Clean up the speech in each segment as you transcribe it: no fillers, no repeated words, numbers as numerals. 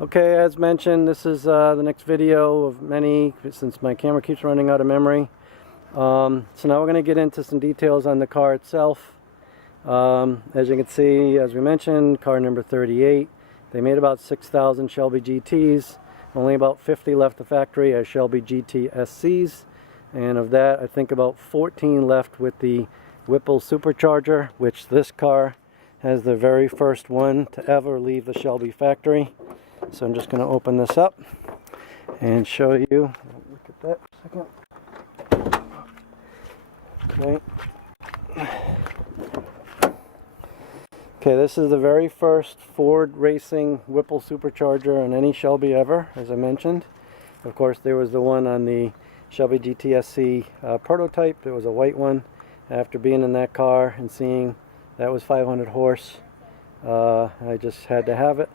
Okay, as mentioned, this is the next video of many, since my camera keeps running out of memory. So now we're going to get into some details on the car itself. As you can see, as we mentioned, car number 38. They made about 6,000 Shelby GTs. Only about 50 left the factory as Shelby GT SCs. And of that, I think about 14 left with the Whipple supercharger, which this car has the very first one to ever leave the Shelby factory. So I'm just going to open this up and show you. Look at that for a second. Okay. Okay, this is the very first Ford Racing Whipple supercharger on any Shelby ever, as I mentioned. Of course, there was the one on the Shelby GTSC prototype. It was a white one. After being in that car and seeing that was 500 horse, I just had to have it.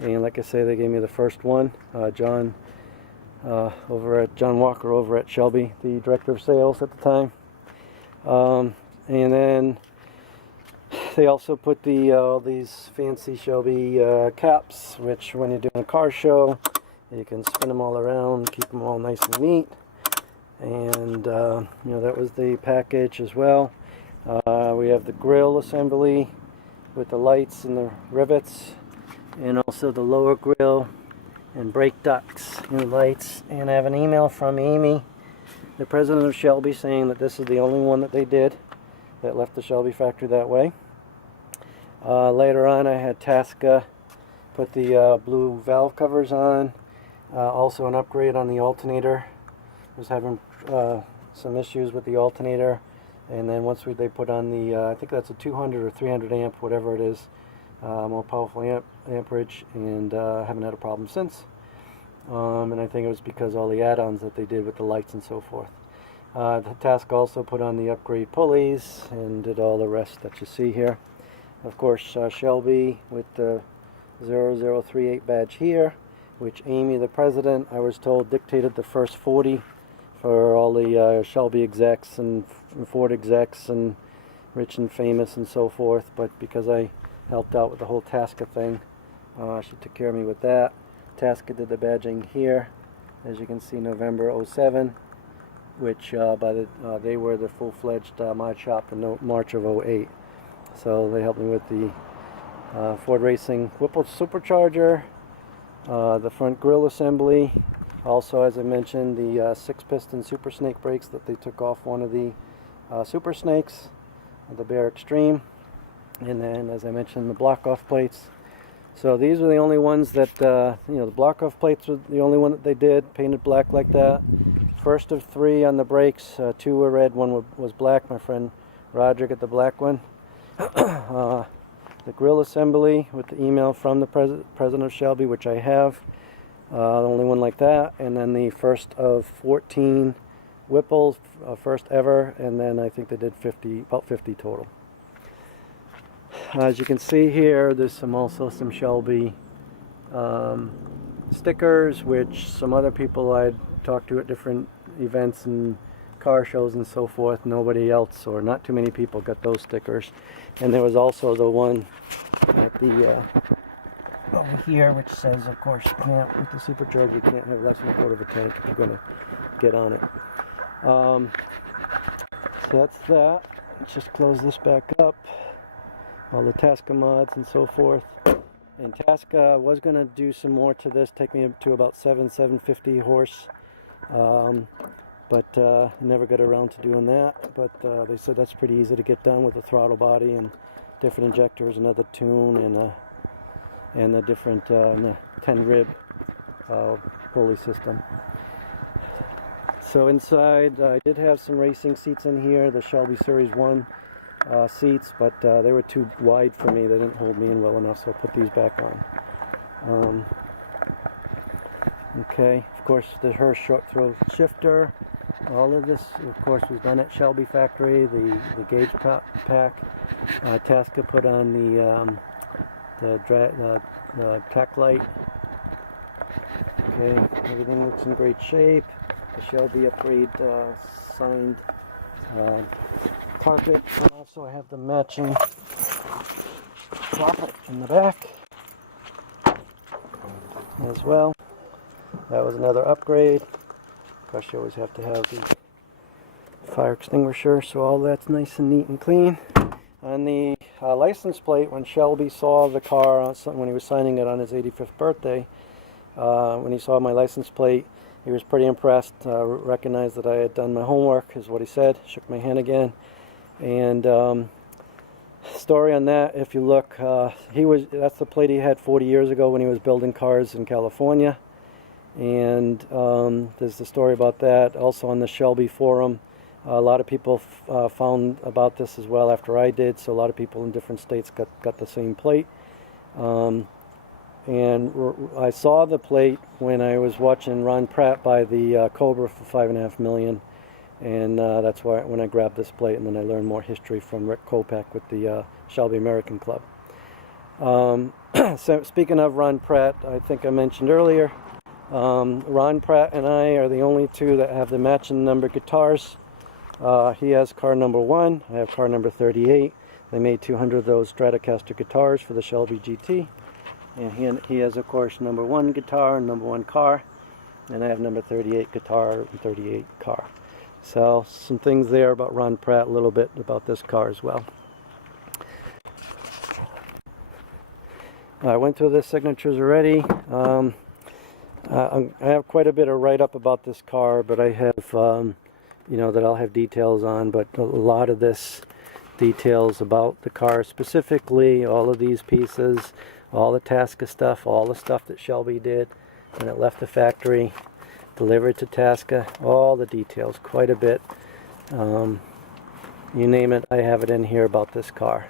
And like I say, they gave me the first one. John Walker over at Shelby, the director of sales at the time. And then they also put all these fancy Shelby caps, which when you're doing a car show, you can spin them all around, keep them all nice and neat. And you know, that was the package as well. We have the grill assembly with the lights and the rivets, and also the lower grill and brake ducts and lights. And I have an email from Amy, the president of Shelby, saying that this is the only one that they did that left the Shelby factory that way. Later on, I had Tasca put the blue valve covers on. Also an upgrade on the alternator. I was having some issues with the alternator, and then once they put on the I think that's a 200 or 300 amp, whatever it is, more powerful amperage, and haven't had a problem since. And I think it was because all the add-ons that they did with the lights and so forth. The Tasca also put on the upgrade pulleys and did all the rest that you see here. Of course, Shelby with the 0038 badge here, which Amy, the president, I was told dictated the first 40 for all the Shelby execs and Ford execs and rich and famous and so forth. But because I helped out with the whole Tasca thing, she took care of me with that. Tasca did the badging here, as you can see, November 07, which they were the full-fledged mod shop in March of 08. So they helped me with the Ford Racing Whipple supercharger, the front grille assembly. Also, as I mentioned, the 6-piston Super Snake brakes that they took off one of the Super Snakes, the Bear Extreme. And then, as I mentioned, the block-off plates. So these were the only ones that, you know, the block-off plates were the only one that they did, painted black like that. First of 3 on the brakes, 2 were red, 1 was black. My friend Roger got the black one. The grill assembly with the email from the president of Shelby, which I have, the only one like that. And then the first of 14 Whipples, first ever, and then I think they did about 50 total. As you can see here, there's also some Shelby stickers, which some other people I'd talked to at different events and car shows and so forth, nobody else, or not too many people, got those stickers. And there was also the one at the over here, which says, of course, you can't, with the supercharger, you can't have less than a quarter of a tank if you're going to get on it. So that's that. Let's just close this back up. All the Tasca mods and so forth. And Tasca was going to do some more to this, take me up to about 750 horse. But never got around to doing that. But they said that's pretty easy to get done with the throttle body and different injectors, another tune, and a different 10-rib pulley system. So inside, I did have some racing seats in here, the Shelby Series 1 seats, but they were too wide for me. They didn't hold me in well enough, so I put these back on. Okay, of course, there's her short throw shifter. All of this, of course, was done at Shelby factory. The gauge pack. Tasca put on the tack light. Okay, everything looks in great shape. The Shelby upgrade signed carpet. And also, I have the matching carpet in the back. as well. That was another upgrade. Of course, you always have to have the fire extinguisher, so all that's nice and neat and clean. On the license plate, when Shelby saw the car, when he was signing it on his 85th birthday, when he saw my license plate, he was pretty impressed, recognized that I had done my homework, is what he said, shook my hand again. And story on that, if you look, that's the plate he had 40 years ago when he was building cars in California. And there's the story about that. Also on the Shelby forum, a lot of people found about this as well after I did, so a lot of people in different states got the same plate. And I saw the plate when I was watching Ron Pratt buy the Cobra for $5.5 million, and that's why when I grabbed this plate, and then I learned more history from Rick Kopak with the Shelby American Club. So speaking of Ron Pratt, I think I mentioned earlier, Ron Pratt and I are the only two that have the matching number guitars. He has car number 1, I have car number 38. They made 200 of those Stratocaster guitars for the Shelby GT. And he has, of course, number 1 guitar and number 1 car. And I have number 38 guitar and 38 car. So some things there about Ron Pratt, a little bit about this car as well. I went through the signatures already. I have quite a bit of write-up about this car, but I have, that I'll have details on, but a lot of this details about the car specifically, all of these pieces, all the Tasca stuff, all the stuff that Shelby did when it left the factory, delivered to Tasca, all the details, quite a bit. You name it, I have it in here about this car.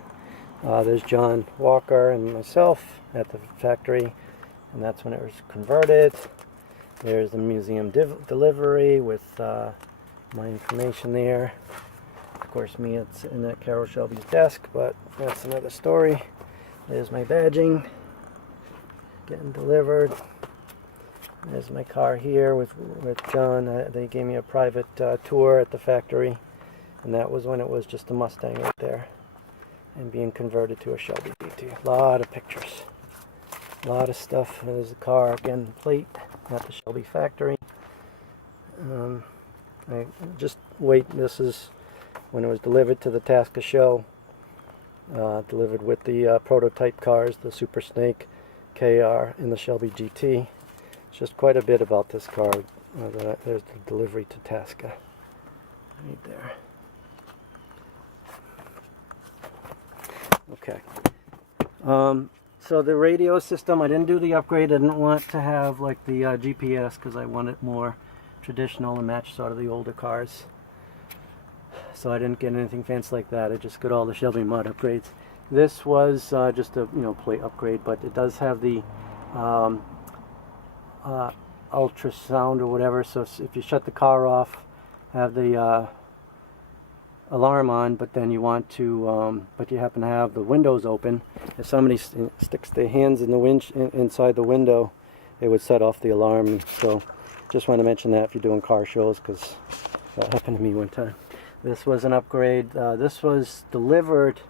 There's John Walker and myself at the factory, and that's when it was converted. There's the museum delivery with my information there. Of course, me, it's in at Carol Shelby's desk, but that's another story. There's my badging getting delivered. There's my car here with John. They gave me a private tour at the factory, and that was when it was just a Mustang right there and being converted to a Shelby GT. A lot of pictures, a lot of stuff. There's the car again, plate at the Shelby factory. I just wait. This is when it was delivered to the Tasca show. Delivered with the prototype cars, the Super Snake, KR, and the Shelby GT. It's just quite a bit about this car. There's the delivery to Tasca right there. Okay. So the radio system, I didn't do the upgrade. I didn't want to have like the GPS because I want it more traditional and match sort of the older cars. So I didn't get anything fancy like that. I just got all the Shelby mod upgrades. This was just a plate upgrade, but it does have the ultrasound or whatever. So if you shut the car off, have the alarm on, but then you want to, but you happen to have the windows open. If somebody sticks their hands in the inside the window, it would set off the alarm. So just want to mention that if you're doing car shows, because that happened to me one time. This was an upgrade. This was delivered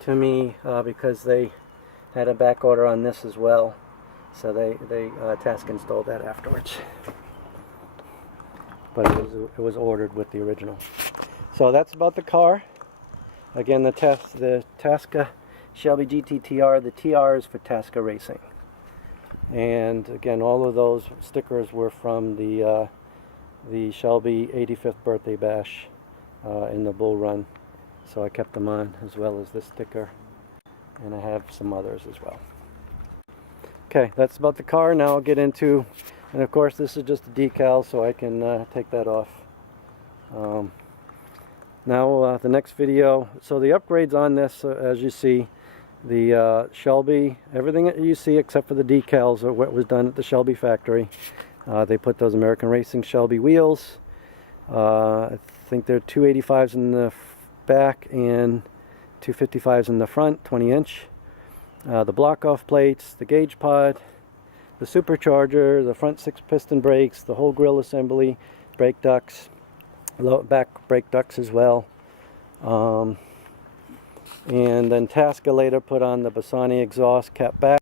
to me because they had a back order on this as well. So they Tasca installed that afterwards. But it was ordered with the original. So that's about the car. Again, the Tasca Shelby GT TR. The TR is for Tasca Racing. And again, all of those stickers were from the Shelby 85th birthday bash in the Bull Run. So I kept them on, as well as this sticker. And I have some others as well. Okay, that's about the car. Now I'll get into, and of course this is just a decal, so I can take that off. Now the next video, so the upgrades on this, as you see, the Shelby, everything that you see except for the decals are what was done at the Shelby factory. They put those American Racing Shelby wheels. I think they're 285s in the back and 255s in the front, 20-inch. The block-off plates, the gauge pod, the supercharger, the front 6-piston brakes, the whole grille assembly, brake ducts, back brake ducts as well. And then Tasca later put on the Bassani exhaust cap back.